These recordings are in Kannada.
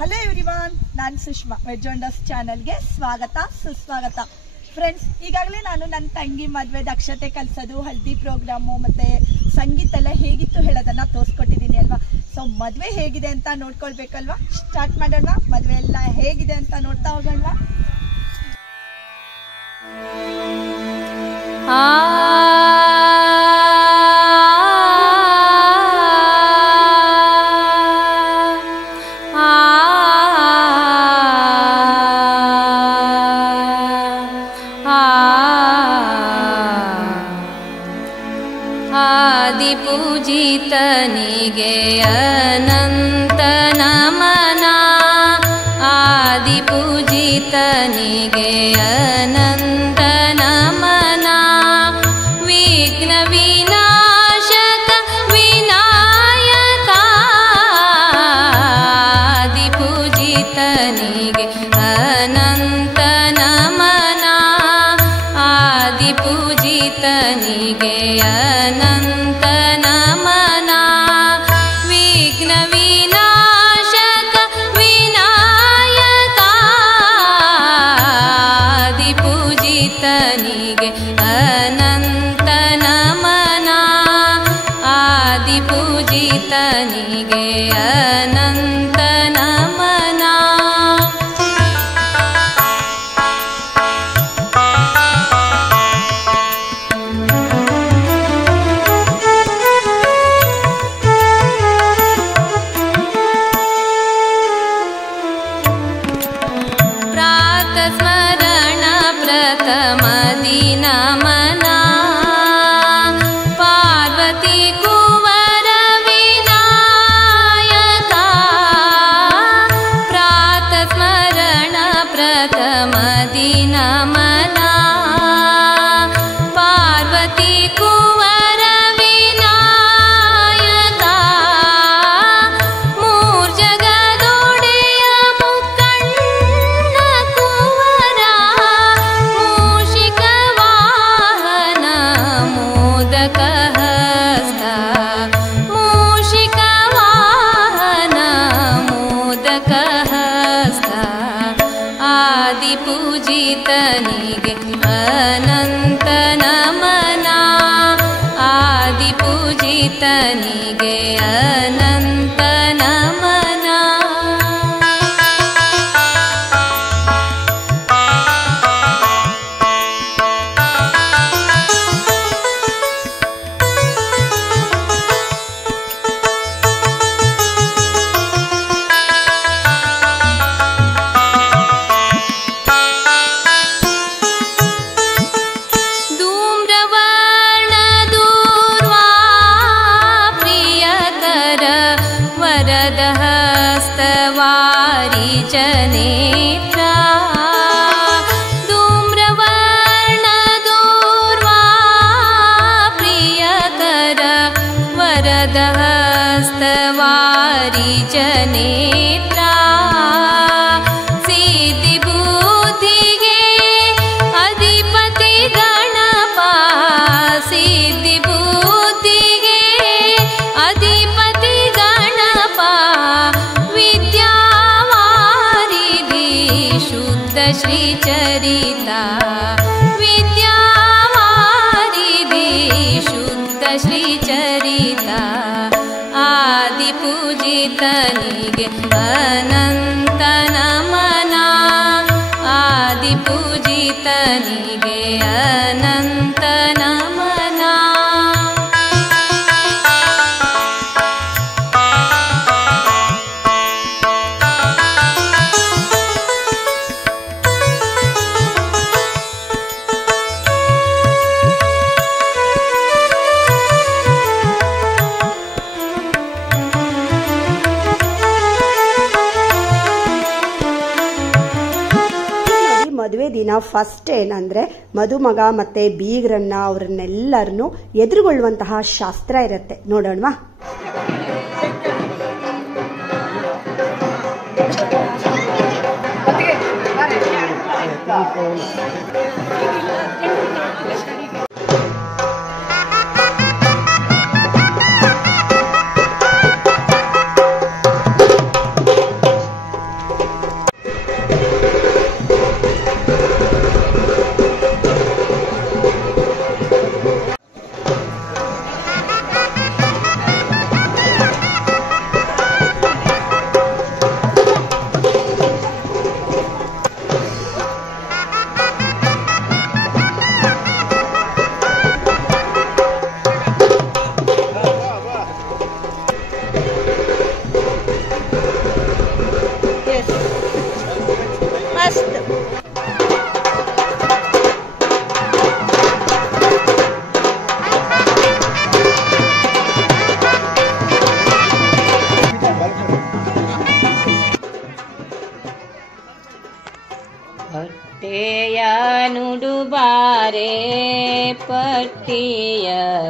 ಹಲೋ ಎವ್ರಿವಾನ್, ನಾನು ಸುಷ್ಮಾ. ವೆಜ್ ವಂಡರ್ಸ್ ಚಾನಲ್ಗೆ ಸ್ವಾಗತ ಸುಸ್ವಾಗತ. ಫ್ರೆಂಡ್ಸ್, ಈಗಾಗಲೇ ನಾನು ನನ್ನ ತಂಗಿ ಮದುವೆ ದಕ್ಷತೆ ಕಲಿಸೋದು, ಹಲ್ದಿ ಪ್ರೋಗ್ರಾಮು ಮತ್ತು ಸಂಗೀತ ಎಲ್ಲ ಹೇಗಿತ್ತು ಹೇಳೋದನ್ನು ತೋರಿಸ್ಕೊಟ್ಟಿದ್ದೀನಿ ಅಲ್ವಾ. ಸೊ ಮದುವೆ ಹೇಗಿದೆ ಅಂತ ನೋಡ್ಕೊಳ್ಬೇಕಲ್ವಾ. ಸ್ಟಾರ್ಟ್ ಮಾಡೋಣ. ಮದುವೆ ಎಲ್ಲ ಹೇಗಿದೆ ಅಂತ ನೋಡ್ತಾ ಹೋಗೋಣ. ಆದಿಪೂಜಿತನಿಗೆ ಅನಂತ ನಮನ, ಆದಿಪೂಜಿತನಿಗೆ ಅನಂತ ನಮನ. ವಿಘ್ನ ವಿನಾಶಕ ವಿನಾಯಕ, ಆದಿಪೂಜಿತನಿಗೆ ಅನಂತ ನಮನ, ಆದಿಪೂಜಿತನಿಗೆ ಅನಂತ ನಮನ. ವಿಘ್ನ ವಿನಾಶಕ ವಿನಾಯಕ, ಆದಿಪೂಜಿತನಿಗೆ ಅನಂತ ನಮನ, ಆದಿಪೂಜಿತನಿಗೆ ಅನಂತ ನಮನ. ಸ್ಮರಣ ಪ್ರಥಮ ದಿನ ಮನ, ಪಾರ್ವತಿ ಕುವರ ವಿನಾಯಕ. ಪ್ರಾತ ಸ್ಮರಣ ಪ್ರಥಮ ದಿನ ಮನ, ಪಾರ್ವತಿ ಕುವರ ವಿನಾಯಕ. ಮೂರ್ಜಗದೊಡೆಯ ಮುಕ್ಕಣ್ಣ ಕುವರ, ಮೂಷಿಕ ವಾಹನ ಮೋದಕ ಹಸ್ತ, ಮೂಷಿಕ ವಾಹನ ಮೋದಕ ಹಸ್ತ. ಆದಿಪೂಜಿತನಿಗೆ ಅನಂತ ನಮನ, ಆದಿಪೂಜಿತನಿಗೆ ಅನಂತ ನಮನ. ಧೂಮ್ರವರ್ಣ ದೂರ್ವಾ ಪ್ರಿಯಕರ ವರದ ಹಸ್ತವಾರಿ ಜನೇತ್ರ. ಧೂಮ್ರವರ್ಣ ದೂರ್ವಾ ಪ್ರಿಯಕರ ವರದ ಹಸ್ತವಾರಿ ಜನೇತ್ರ. ಸಿದ್ಧಿ ಬುದ್ಧಿಗೆ ಅಧಿಪತಿ ಗಣಪ, ಸಿದ್ಧಿ ಬುದ್ಧಿಗೆ ಅಧಿಪತಿ ಗಣಪ. ವಿದ್ಯಾವಾರಿಧಿ ಶುದ್ಧ ಶ್ರೀಚರಿತ, ವಿದ್ಯಾವಾರಿಧಿ ಶುದ್ಧ ಶ್ರೀಚರಿತ. ಆದಿಪೂಜಿತನಿಗೆ ಅನಂತ ನಮನ, ಆದಿಪೂಜಿತನಿಗೆ ಅನಂತ ನಮನ. ಮದುವೆ ದಿನ ಫಸ್ಟ್ ಏನಂದ್ರೆ ಮದುಮಗ ಮತ್ತೆ ಬೀಗರನ್ನ ಅವ್ರನ್ನೆಲ್ಲರನ್ನು ಎದುರುಗೊಳ್ಳುವಂತಹ ಶಾಸ್ತ್ರ ಇರುತ್ತೆ. ನೋಡೋಣವಾ. ನುಡುಬಾರೆ ಪಟ್ಟಿಯ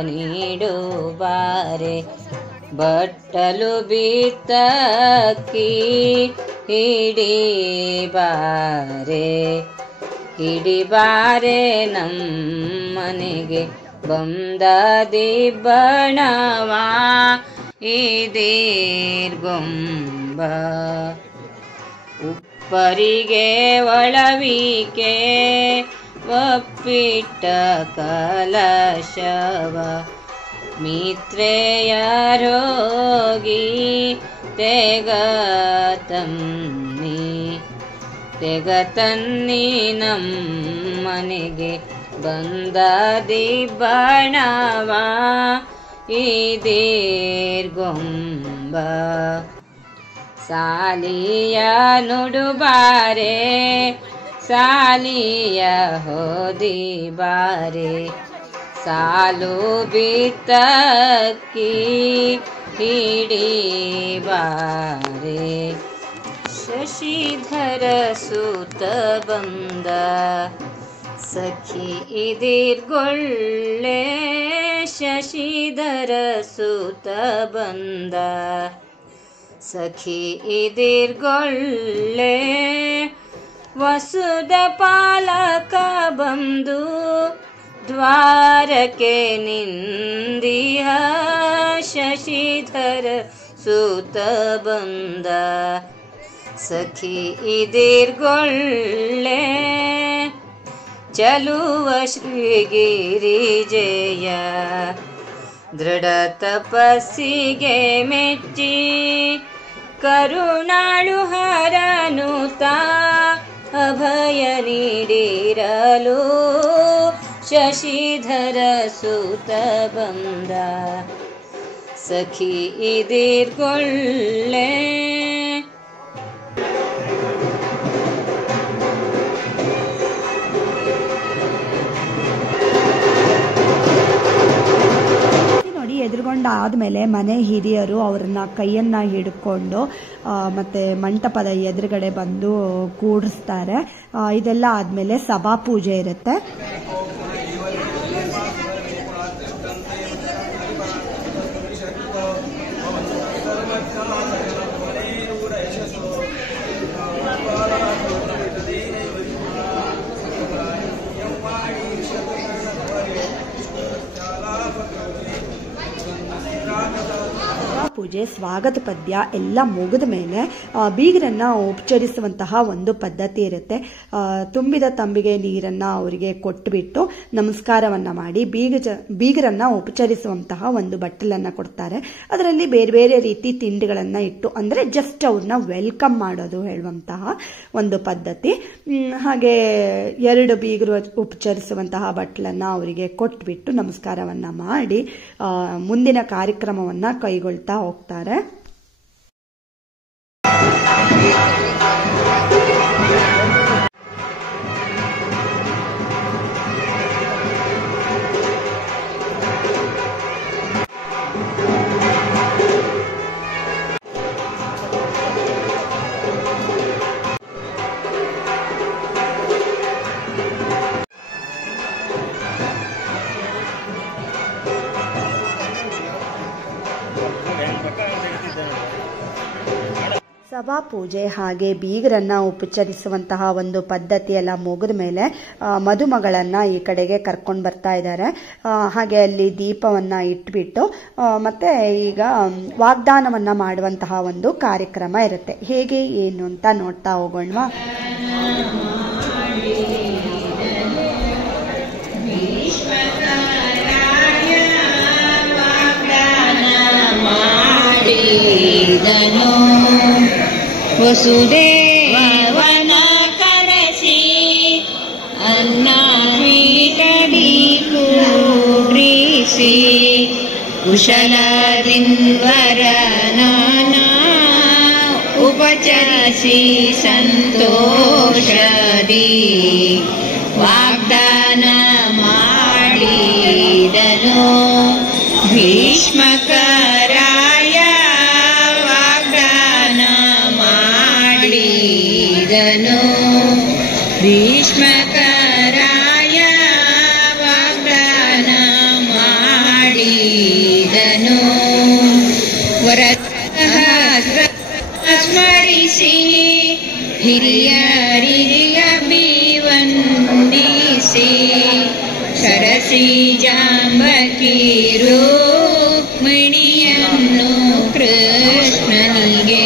ನೀಡುಬಾರೆ ಬಟ್ಟಲು ಬಿತ್ತಕ್ಕಿ ಹಿಡಿಬಾರೆ ನಮ್ಮನೆಗೆ ಬಂದ ದಿಬ್ಬಣವ ಇದೀರ್ಗೊಂಬ ಉಪ್ಪರಿಗೆ ಒಳವಿಕೆ ಒಪ್ಪಿಟ್ಟ ಕಲಶವ ಮಿತ್ರೆಯರೋಗಿ ತೆಗತನ್ನಿ ನಮ್ಮನೆಗೆ ಬಂದ ದಿಬ್ಬಣವ ಇದೀರ್ಗೊಂಬ ಸಾಲಿಯ ನುಡುಬಾರೆ ಸಾಲಿಯ ಹೋದಿಬಾರೆ ಸಾಲು ಬಿತ್ತಕ್ಕಿ ಹಿಡಿಬಾರೆ ಶಶಿಧರ ಸೂತ ಬಂದ ಸಖಿ ಇದಿರ್ಗೊಳ್ಳೆ ಶಶಿಧರ ಸೂತ ಬಂದ ಸಖಿ ಇದಿರ್ಗೊಳ್ಳೆ ವಸುದ ಪಾಲಕ ಬಂದು ದ್ವಾರಕ್ಕೆ ನಿಂದಿಹ ಶಶಿಧರ ಸೂತ ಬಂದ ಸಖಿ ಇದಿರ್ಗೊಳ್ಳೆ ಚಲುವ ಶ್ರೀಗಿರಿಜಯ ದೃಢ ತಪಸ್ಸಿಗೆ ಮೆಚ್ಚಿ ಕರುಣಾಳು ಹರನುತ ಅಭಯ ನೀಡಿರಲು ಶಶಿಧರ ಸೂತ ಬಂದ ಸಖಿ ಇದಿರ್ಗೊಳ್ಳೆ ಎದುರುಗೊಂಡಾದ್ಮೇಲೆ ಮನೆ ಹಿರಿಯರು ಅವ್ರನ್ನ ಕೈಯನ್ನ ಹಿಡ್ಕೊಂಡು ಮತ್ತೆ ಮಂಟಪದ ಎದುರುಗಡೆ ಬಂದು ಕೂಡಿಸ್ತಾರೆ. ಇದೆಲ್ಲ ಆದ್ಮೇಲೆ ಸಭಾ ಪೂಜೆ ಇರುತ್ತೆ. ಪೂಜೆ ಸ್ವಾಗತ ಪದ್ಯ ಎಲ್ಲ ಮುಗಿದ ಮೇಲೆ ಬೀಗರನ್ನ ಉಪಚರಿಸುವಂತಹ ಒಂದು ಪದ್ಧತಿ ಇರುತ್ತೆ. ತುಂಬಿದ ತಂಬಿಗೆ ನೀರನ್ನ ಅವರಿಗೆ ಕೊಟ್ಟುಬಿಟ್ಟು ನಮಸ್ಕಾರವನ್ನ ಮಾಡಿ ಬೀಗರನ್ನ ಉಪಚರಿಸುವಂತಹ ಒಂದು ಬಟ್ಟಲನ್ನ ಕೊಡ್ತಾರೆ. ಅದರಲ್ಲಿ ಬೇರೆ ಬೇರೆ ರೀತಿ ತಿಂಡಿಗಳನ್ನ ಇಟ್ಟು ಅಂದ್ರೆ ಜಸ್ಟ್ ಅವ್ರನ್ನ ವೆಲ್ಕಮ್ ಮಾಡೋದು ಹೇಳುವಂತಹ ಒಂದು ಪದ್ಧತಿ. ಹಾಗೆ ಎರಡು ಬೀಗರು ಉಪಚರಿಸುವಂತಹ ಬಟ್ಟಲನ್ನ ಅವರಿಗೆ ಕೊಟ್ಬಿಟ್ಟು ನಮಸ್ಕಾರವನ್ನ ಮಾಡಿ ಮುಂದಿನ ಕಾರ್ಯಕ್ರಮವನ್ನ ಕೈಗೊಳ್ತಾ ಹೋಗ್ತಾರೆ. ಸಭಾ ಪೂಜೆ ಹಾಗೆ ಬೀಗರನ್ನ ಉಪಚರಿಸುವಂತಹ ಒಂದು ಪದ್ಧತಿ ಎಲ್ಲ ಮುಗಿದ ಮೇಲೆ ಮದುಮಗಳನ್ನ ಈ ಕಡೆಗೆ ಕರ್ಕೊಂಡು ಬರ್ತಾ ಇದ್ದಾರೆ. ಹಾಗೆ ಅಲ್ಲಿ ದೀಪವನ್ನ ಇಟ್ಬಿಟ್ಟು ಮತ್ತೆ ಈಗ ವಾಗ್ದಾನವನ್ನ ಮಾಡುವಂತಹ ಒಂದು ಕಾರ್ಯಕ್ರಮ ಇರುತ್ತೆ. ಹೇಗೆ ಏನು ಅಂತ ನೋಡ್ತಾ ಹೋಗೋಣವಾ? ವಸುದೇವನ ಕರೆಸಿ ಅನ್ನ ಪೀಠದಿ ಕೂಡ್ರಿಸಿ ಕುಶಲದಿಂವರನಾನ ಉಪಚರಿಸಿ ಸಂತೋಷದಿ ವಾಗ್ದಾನ ಮಾಡಿದನು ಭೀಷ್ಮಕರಾಯ ಭೀಷ್ಮಕರಾಯ ಹಿರಿಯರಿಯ ವಂದಿಸಿ ಸರಸಿ ಜಾಂಬಕಿ ರುಕ್ಮಿಣಿಯನ್ನು ಕೃಷ್ಣನಿಗೆ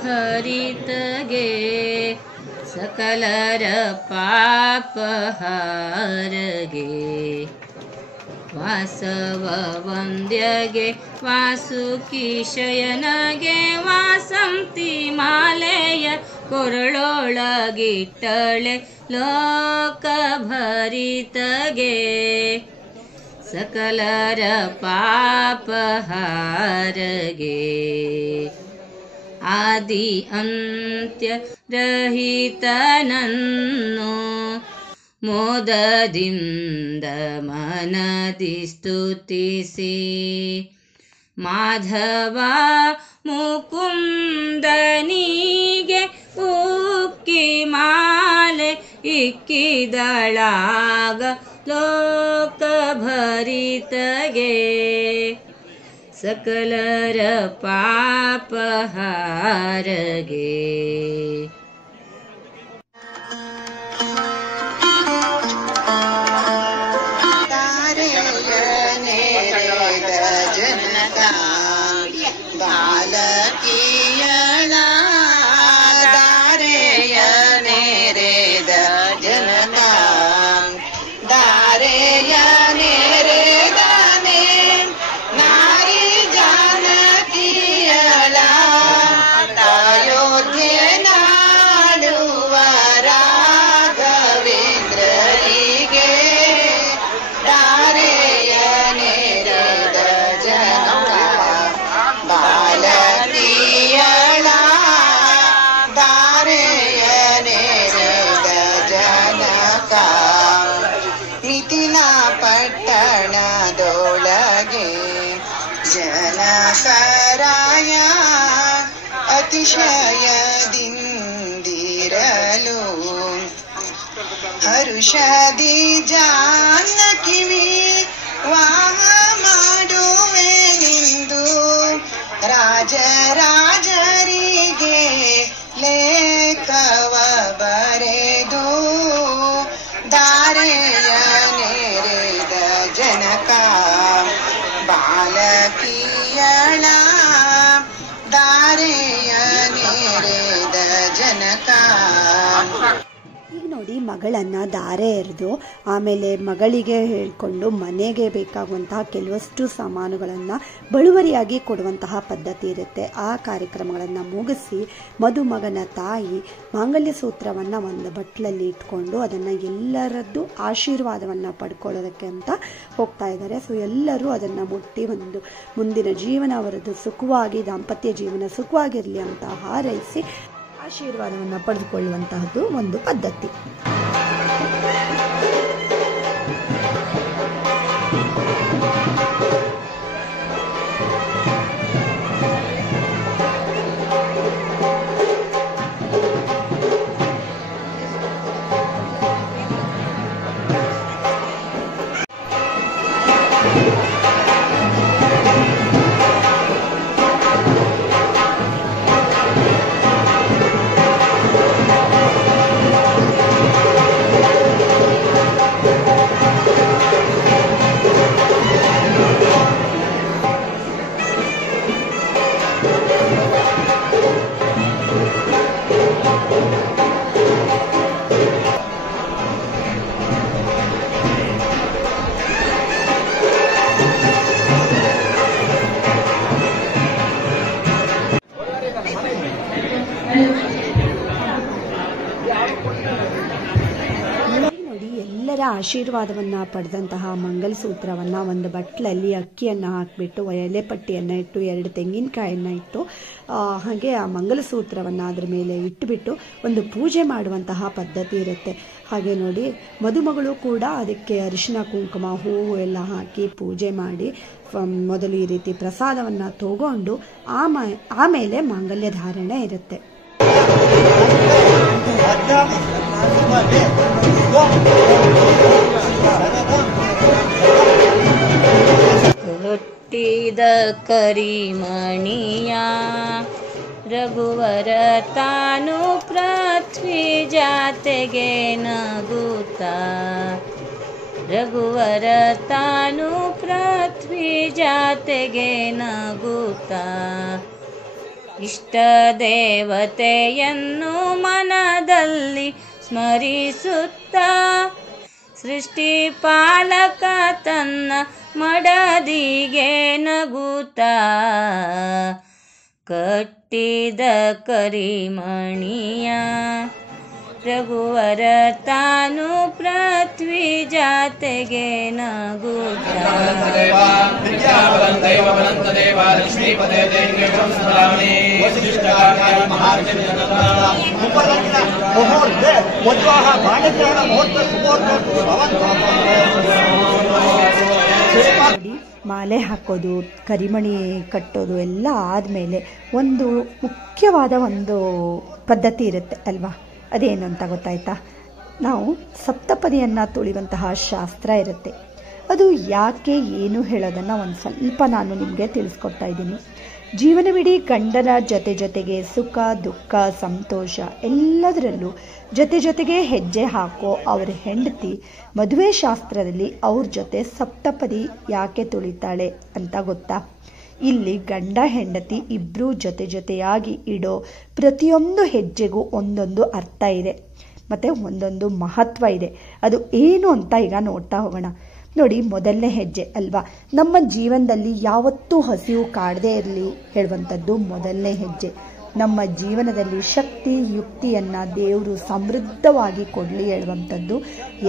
ಭರಿತಗೆ ಸಕಲರ ಪಾಪಹಾರಗೆ ವಾಸವ ವಂದ್ಯಗೆ ವಾಸುಕೀಶಯನಗೆ ವಾಸಂತಿ ಮಾಲೆಯ ಕೊರಳೊಳಗಿಟ್ಟಳೆ ಲೋಕ ಭರಿತಗೆ ಸಕಲರ ಪಾಪಹಾರಗೆ ಆದಿ ಅಂತ್ಯ ರಹಿತನನ್ನು ಮೋದದಿಂದ ಮನದಿ ಸ್ತುತಿಸಿ ಮಾಧವ ಮುಕುಂದನಿಗೆ ಉಕ್ಕಿ ಮಾಲೆ ಇಕ್ಕಿದಳಾಗ ಲೋಕ ಭರಿತಗೆ ಸಕಲರ ಪಾಪಹಾರಗೆ ಜನಕರಾಯ ಅತಿಶಯದಿಂದಿರಲು ಹರುಷದಿ ಜಾನಕಿ ವಾಹ ಮಾಡುವೆನೆಂದು ರಾಜರಾಜರಿಗೆ ಲೇಖವ ಬರೆದು ದಾರೆಯ ನೆರೆದ ಜನಕ ಬಾಲ ಜಾನಕಿಯಳ ದಾರೆಯ ನೇರೆದ ಜನಕ. ಈಗ ನೋಡಿ, ಮಗಳನ್ನು ದಾರೆ ಎರೆದು ಆಮೇಲೆ ಮಗಳಿಗೆ ಹೇಳ್ಕೊಂಡು ಮನೆಗೆ ಬೇಕಾಗುವಂತಹ ಕೆಲವಷ್ಟು ಸಾಮಾನುಗಳನ್ನು ಬಳುವರಿಯಾಗಿ ಕೊಡುವಂತಹ ಪದ್ಧತಿ ಇರುತ್ತೆ. ಆ ಕಾರ್ಯಕ್ರಮಗಳನ್ನು ಮುಗಿಸಿ ಮದುಮಗನ ತಾಯಿ ಮಾಂಗಲ್ಯ ಸೂತ್ರವನ್ನು ಒಂದು ಬಟ್ಲಲ್ಲಿ ಇಟ್ಕೊಂಡು ಅದನ್ನು ಎಲ್ಲರದ್ದು ಆಶೀರ್ವಾದವನ್ನು ಪಡ್ಕೊಳ್ಳೋದಕ್ಕೆ ಅಂತ ಹೋಗ್ತಾ ಇದ್ದಾರೆ. ಸೊ ಎಲ್ಲರೂ ಅದನ್ನು ಮುಟ್ಟಿ ಒಂದು ಮುಂದಿನ ಜೀವನ ಅವರದ್ದು ಸುಖವಾಗಿ, ದಾಂಪತ್ಯ ಜೀವನ ಸುಖವಾಗಿರಲಿ ಅಂತ ಹಾರೈಸಿ ಆಶೀರ್ವಾದವನ್ನು ಪಡೆದುಕೊಳ್ಳುವಂತಹದ್ದು ಒಂದು ಪದ್ಧತಿ. ನೋಡಿ, ಎಲ್ಲರ ಆಶೀರ್ವಾದವನ್ನು ಪಡೆದಂತಹ ಮಂಗಲಸೂತ್ರವನ್ನು ಒಂದು ಬಟ್ಲಲ್ಲಿ ಅಕ್ಕಿಯನ್ನು ಹಾಕಿಬಿಟ್ಟು, ಎಲೆ ಪಟ್ಟಿಯನ್ನು ಇಟ್ಟು, 2 ತೆಂಗಿನಕಾಯನ್ನು ಇಟ್ಟು, ಹಾಗೆ ಆ ಮಂಗಲಸೂತ್ರವನ್ನು ಅದರ ಮೇಲೆ ಇಟ್ಟುಬಿಟ್ಟು ಒಂದು ಪೂಜೆ ಮಾಡುವಂತಹ ಪದ್ಧತಿ ಇರುತ್ತೆ. ಹಾಗೆ ನೋಡಿ, ಮದುಮಗಳು ಕೂಡ ಅದಕ್ಕೆ ಅರಿಶಿನ ಕುಂಕುಮ ಹೂವು ಎಲ್ಲ ಹಾಕಿ ಪೂಜೆ ಮಾಡಿ ಮೊದಲು ಈ ರೀತಿ ಪ್ರಸಾದವನ್ನು ತಗೊಂಡು ಆಮೇಲೆ ಮಾಂಗಲ್ಯ ಧಾರಣೆ ಇರುತ್ತೆ. ಹುಟ್ಟಿದ ಕರಿಮಣಿಯ ರಘುವರ ತಾನು ಪೃಥ್ವಿ ಜಾತೆಗೆ ನಗುತ್ತಾ, ರಘುವರ ತಾನು ಪೃಥ್ವಿ ಜಾತೆಗೆ ನಗುತ್ತಾ, ಇಷ್ಟ ದೇವತೆಯನ್ನು ಮನದಲ್ಲಿ ಸ್ಮರಿಸುತ್ತಾ, ಸೃಷ್ಟಿ ಪಾಲಕ ತನ್ನ ಮಡದಿಗೆ ನಗುತ್ತಾ, ಕಟ್ಟಿದ ಕರಿಮಣಿಯ ರಘುವರ ತಾನು ಪೃಥ್ವಿ ಜಾತೆಗೆ ನಗುತ್ತಾ. ಮಾಲೆ ಹಾಕೋದು, ಕರಿಮಣಿ ಕಟ್ಟೋದು ಎಲ್ಲ ಆದಮೇಲೆ ಒಂದು ಮುಖ್ಯವಾದ ಒಂದು ಪದ್ಧತಿ ಇರುತ್ತೆ ಅಲ್ವಾ? ಅದೇನು ಅಂತ ಗೊತ್ತಾಯ್ತಾ? ನಾವು ಸಪ್ತಪದಿಯನ್ನು ತುಳಿಯುವಂತಹ ಶಾಸ್ತ್ರ ಇರುತ್ತೆ. ಅದು ಯಾಕೆ ಏನು ಹೇಳೋದನ್ನು ಒಂದು ಸ್ವಲ್ಪ ನಾನು ನಿಮಗೆ ತಿಳಿಸ್ಕೊಡ್ತಾ ಇದ್ದೀನಿ. ಜೀವನವಿಡೀ ಗಂಡನ ಜೊತೆಗೆ ಸುಖ ದುಃಖ ಸಂತೋಷ ಎಲ್ಲದರಲ್ಲೂ ಜೊತೆಗೆ ಹೆಜ್ಜೆ ಹಾಕೋ ಅವ್ರ ಹೆಂಡತಿ ಮದುವೆ ಶಾಸ್ತ್ರದಲ್ಲಿ ಅವ್ರ ಜೊತೆ ಸಪ್ತಪದಿ ಯಾಕೆ ತುಳಿತಾಳೆ ಅಂತ ಗೊತ್ತಾ? ಇಲ್ಲಿ ಗಂಡ ಹೆಂಡತಿ ಇಬ್ಬರೂ ಜೊತೆಯಾಗಿ ಇಡೋ ಪ್ರತಿಯೊಂದು ಹೆಜ್ಜೆಗೂ ಒಂದೊಂದು ಅರ್ಥ ಇದೆ ಮತ್ತು ಒಂದೊಂದು ಮಹತ್ವ ಇದೆ. ಅದು ಏನು ಅಂತ ಈಗ ನೋಡ್ತಾ ಹೋಗೋಣ. ನೋಡಿ, ಮೊದಲನೇ ಹೆಜ್ಜೆ ಅಲ್ವಾ, ನಮ್ಮ ಜೀವನದಲ್ಲಿ ಯಾವತ್ತೂ ಹಸಿವು ಕಾಡದೇ ಇರಲಿ ಹೇಳುವಂಥದ್ದು ಮೊದಲನೇ ಹೆಜ್ಜೆ. ನಮ್ಮ ಜೀವನದಲ್ಲಿ ಶಕ್ತಿ ಯುಕ್ತಿಯನ್ನು ದೇವರು ಸಮೃದ್ಧವಾಗಿ ಕೊಡಲಿ ಹೇಳುವಂಥದ್ದು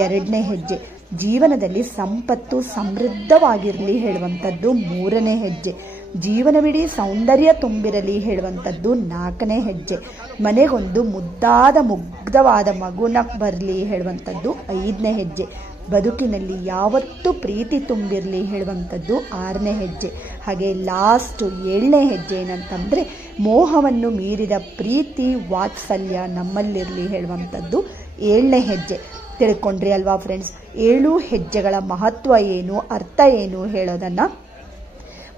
ಎರಡನೇ ಹೆಜ್ಜೆ. ಜೀವನದಲ್ಲಿ ಸಂಪತ್ತು ಸಮೃದ್ಧವಾಗಿರಲಿ ಹೇಳುವಂಥದ್ದು ಮೂರನೇ ಹೆಜ್ಜೆ. ಜೀವನವಿಡೀ ಸೌಂದರ್ಯ ತುಂಬಿರಲಿ ಹೇಳುವಂಥದ್ದು ನಾಲ್ಕನೇ ಹೆಜ್ಜೆ. ಮನೆಗೊಂದು ಮುಗ್ಧವಾದ ಮಗುನ ಬರಲಿ ಹೇಳುವಂಥದ್ದು ಐದನೇ ಹೆಜ್ಜೆ. ಬದುಕಿನಲ್ಲಿ ಯಾವತ್ತೂ ಪ್ರೀತಿ ತುಂಬಿರಲಿ ಹೇಳುವಂಥದ್ದು ಆರನೇ ಹೆಜ್ಜೆ. ಹಾಗೆ ಲಾಸ್ಟ್ ಏಳನೇ ಹೆಜ್ಜೆ ಏನಂತಂದರೆ ಮೋಹವನ್ನು ಮೀರಿದ ಪ್ರೀತಿ ವಾತ್ಸಲ್ಯ ನಮ್ಮಲ್ಲಿರಲಿ ಹೇಳುವಂಥದ್ದು ಏಳನೇ ಹೆಜ್ಜೆ. ತಿಳ್ಕೊಂಡ್ರಿ ಅಲ್ವಾ ಫ್ರೆಂಡ್ಸ್? 7 ಹೆಜ್ಜೆಗಳ ಮಹತ್ವ ಏನು, ಅರ್ಥ ಏನು ಹೇಳೋದನ್ನು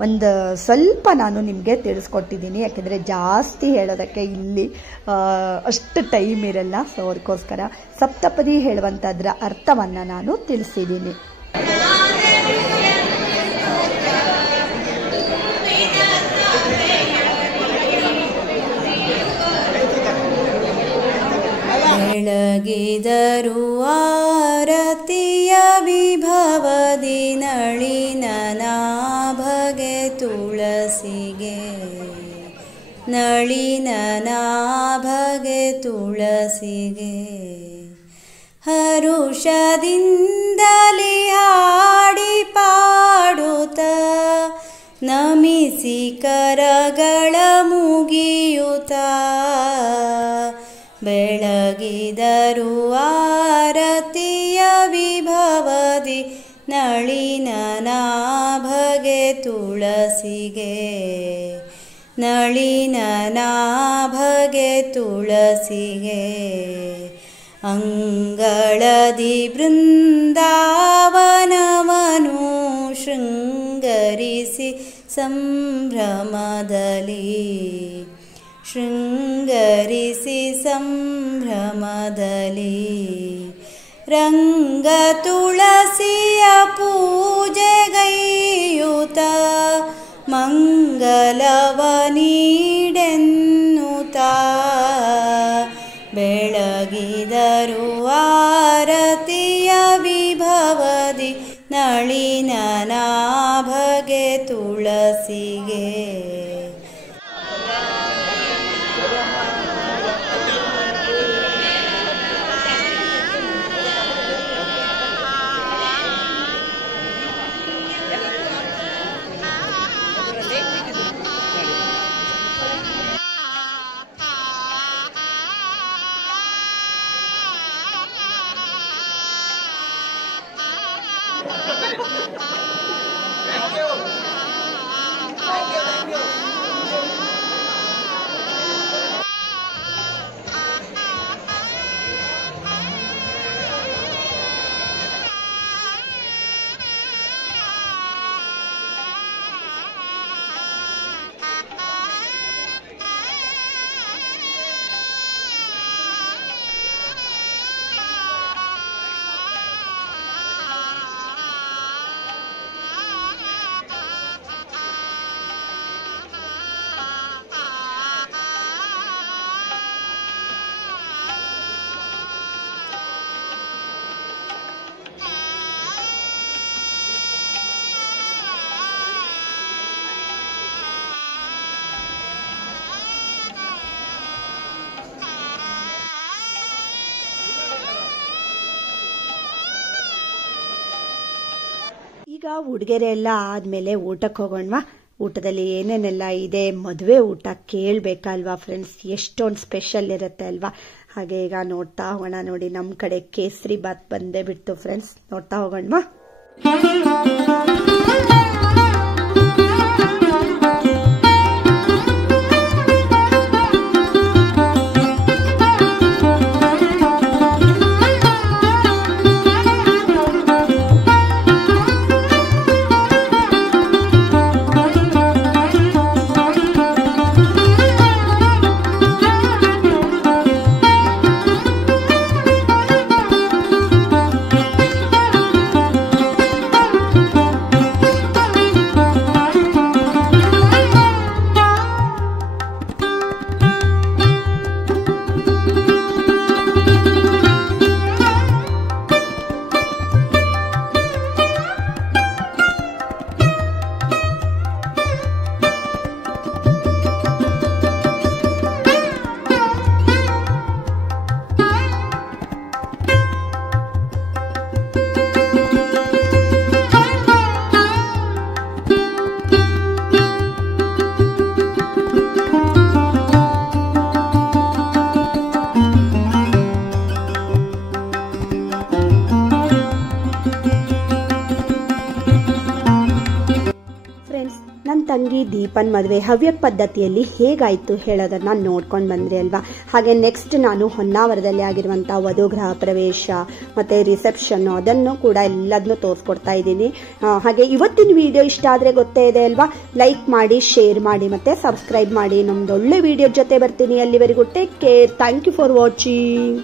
ಒಂದು ಸ್ವಲ್ಪ ನಾನು ನಿಮಗೆ ತಿಳಿಸ್ಕೊಟ್ಟಿದ್ದೀನಿ. ಯಾಕೆಂದರೆ ಜಾಸ್ತಿ ಹೇಳೋದಕ್ಕೆ ಇಲ್ಲಿ ಅಷ್ಟು ಟೈಮ್ ಇರಲ್ಲ. ಸೊ ಅದಕ್ಕೋಸ್ಕರ ಸಪ್ತಪದಿ ಹೇಳುವಂಥದ್ರ ಅರ್ಥವನ್ನು ನಾನು ತಿಳಿಸಿದ್ದೀನಿ. ಬೆಳಗಿದರು ಆರತಿಯ ವಿಭವದಿ ನಳಿನ ನಾಭಗೆ ತುಳಸಿಗೆ ನಳಿನ ನಾಭಗೆ ತುಳಸಿಗೆ ಹರುಷದಿಂದಲಿ ಹಾಡಿ ಪಾಡುತ್ತ ನಮಿಸಿ ಕರಗಳ ಮುಗಿಯುತ್ತ ಬೆಳಗಿದರು ಆರತಿಯ ವಿಭವದಿ ನಳಿನ ನಾಭಗೆ ತುಳಸಿಗೆ ನಳಿನ ನಾಭಗೆ ತುಳಸಿಗೆ ಅಂಗಳದಿ ಬೃಂದಾವನವನು ಶೃಂಗರಿಸಿ ಸಂಭ್ರಮದಲ್ಲಿ ಶೃಂಗರಿಸಿ ಸಂಭ್ರಮದಲ್ಲಿ ರಂಗ ತುಳಸಿಯ ಪೂಜೆಗೈಯುತ ಮಂಗಲವ ನೀಡೆನ್ನುತ್ತ ಬೆಳಗಿದರು ಆರತಿಯ ವಿಭವದಿ ನಳಿನ ನಾಭಗೆ ತುಳಸಿಗೆ ಈಗ ಉಡುಗೆರೆ ಎಲ್ಲ ಆದಮೇಲೆ ಊಟಕ್ಕೆ ಹೋಗೋಣವಾ. ಊಟದಲ್ಲಿ ಏನೇನೆಲ್ಲ ಇದೆ, ಮದುವೆ ಊಟ ಕೇಳಬೇಕಲ್ವಾ ಫ್ರೆಂಡ್ಸ್, ಎಷ್ಟೊಂದು ಸ್ಪೆಷಲ್ ಇರುತ್ತೆ ಅಲ್ವಾ. ಹಾಗೆ ಈಗ ನೋಡ್ತಾ ಹೋಗೋಣ. ನೋಡಿ, ನಮ್ಮ ಕಡೆ ಕೇಸರಿ ಬಾತ್ ಬಂದೇ ಬಿಡ್ತು ಫ್ರೆಂಡ್ಸ್, ನೋಡ್ತಾ ಹೋಗೋಣವಾ. ನನ್ನ ತಂಗಿ ದೀಪನ್ ಮದುವೆ ಹವ್ಯಕ ಪದ್ಧತಿಯಲ್ಲಿ ಹೇಗಾಯಿತು ಹೇಳೋದನ್ನ ನೋಡ್ಕೊಂಡು ಬಂದ್ರಿ ಅಲ್ವಾ. ಹಾಗೆ ನೆಕ್ಸ್ಟ್ ನಾನು ಹೊನ್ನಾವರದಲ್ಲಿ ಆಗಿರುವಂಥ ವಧುಗೃಹ ಪ್ರವೇಶ ಮತ್ತು ರಿಸೆಪ್ಷನ್ ಅದನ್ನು ಕೂಡ ಎಲ್ಲದನ್ನೂ ತೋರಿಸ್ಕೊಡ್ತಾ ಇದ್ದೀನಿ. ಹಾಗೆ ಇವತ್ತಿನ ವಿಡಿಯೋ ಇಷ್ಟ ಆದರೆ ಗೊತ್ತೇ ಇದೆ ಅಲ್ವಾ, ಲೈಕ್ ಮಾಡಿ, ಶೇರ್ ಮಾಡಿ ಮತ್ತು ಸಬ್ಸ್ಕ್ರೈಬ್ ಮಾಡಿ. ನಮ್ದು ಒಳ್ಳೆ ವಿಡಿಯೋ ಜೊತೆ ಬರ್ತೀನಿ. ಅಲ್ಲಿವರೆಗೂ take care. Thank you for watching.